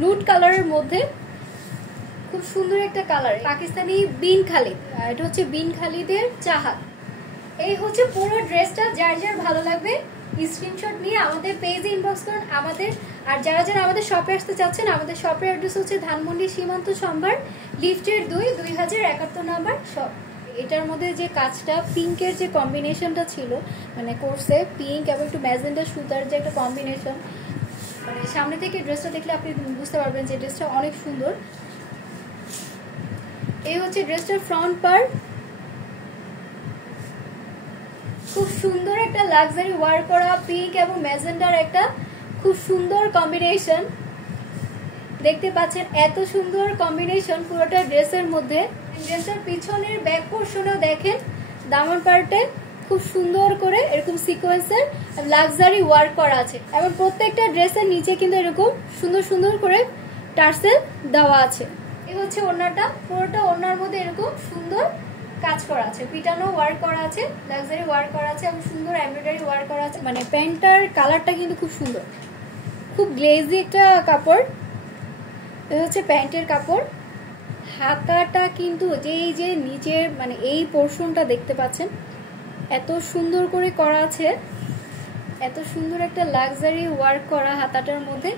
Nude কালারের মধ্যে, খুব সুন্দর একটা কালার, পাকিস্তানি বিন খালিদ, এটা হচ্ছে বিন খালিদের চাহাত। এই হচ্ছে পুরো ড্রেসটা। যার যার ভালো লাগবে স্ক্রিনশট নিয়ে আমাদের পেজে ইনবক্স করুন। আর যারা যারা আমাদের শপে আসতে চাচ্ছেন, আমাদের শপের অ্যাড্রেস হচ্ছে ধানমন্ডি সীমান্ত সম্ভার, লিফটের 2071 নাম্বার শপ। এটার মধ্যে যে কাজটা, পিঙ্কের যে কম্বিনেশনটা ছিল, মানে কোর্সে পিঙ্ক এবং একটু ম্যাজেন্ডা সুতার যে একটা কম্বিনেশন, মানে সামনে থেকে ড্রেসটা দেখলে আপনি বুঝতে পারবেন যে ড্রেসটা অনেক সুন্দর। এই হচ্ছে ড্রেসটার ফ্রন্ট পার্ট। খুব সুন্দর একটা লাক্সারি ওয়ার্ক করা পিঙ্ক এবং ম্যাজেন্ডার একটা খুব সুন্দর কম্বিনেশন দেখতে পাচ্ছেন। এত সুন্দর কম্বিনেশন পুরোটা ড্রেসের মধ্যে। ড্রেসের পিছনের ব্যাক পোর্শনেও দেখেন দামান পার্টে খুব সুন্দর করে এরকম সিকোয়েন্সের লাক্সারি ওয়ার্ক করা আছে, এবং প্রত্যেকটা ড্রেসের নিচে কিন্তু এরকম সুন্দর সুন্দর করে টার্সেল দেওয়া আছে। এই হচ্ছে ওড়নাটা, পুরোটা ওড়নার মধ্যে এরকম সুন্দর কাজ করা আছে, পিটানো ওয়ার্ক করা আছে, লাক্সারি ওয়ার্ক করা আছে এবং সুন্দর এমব্রয়ডারি ওয়ার্ক করা আছে। মানে প্যান্টটার কালারটা কিন্তু খুব সুন্দর, খুব গ্লেজি একটা কাপড়। এটা হচ্ছে প্যান্টের কাপড়। হাতাটা কিন্তু এই যে নিচের মানে এই পোর্শনটা দেখতে পাচ্ছেন এত সুন্দর করে করা আছে, এত সুন্দর একটা লাক্সারি ওয়ার্ক করা হাতাটার মধ্যে।